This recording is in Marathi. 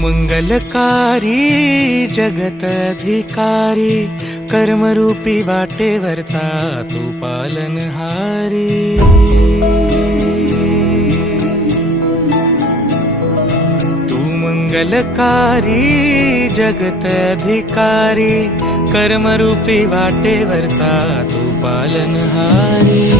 मंगलकारी जगत अधिकारी, कर्मरूपी वाटेवरचा तू पालनहारी। तू मंगलकारी जगत अधिकारी, कर्मरूपी वाटेवरचा तू पालनहारी।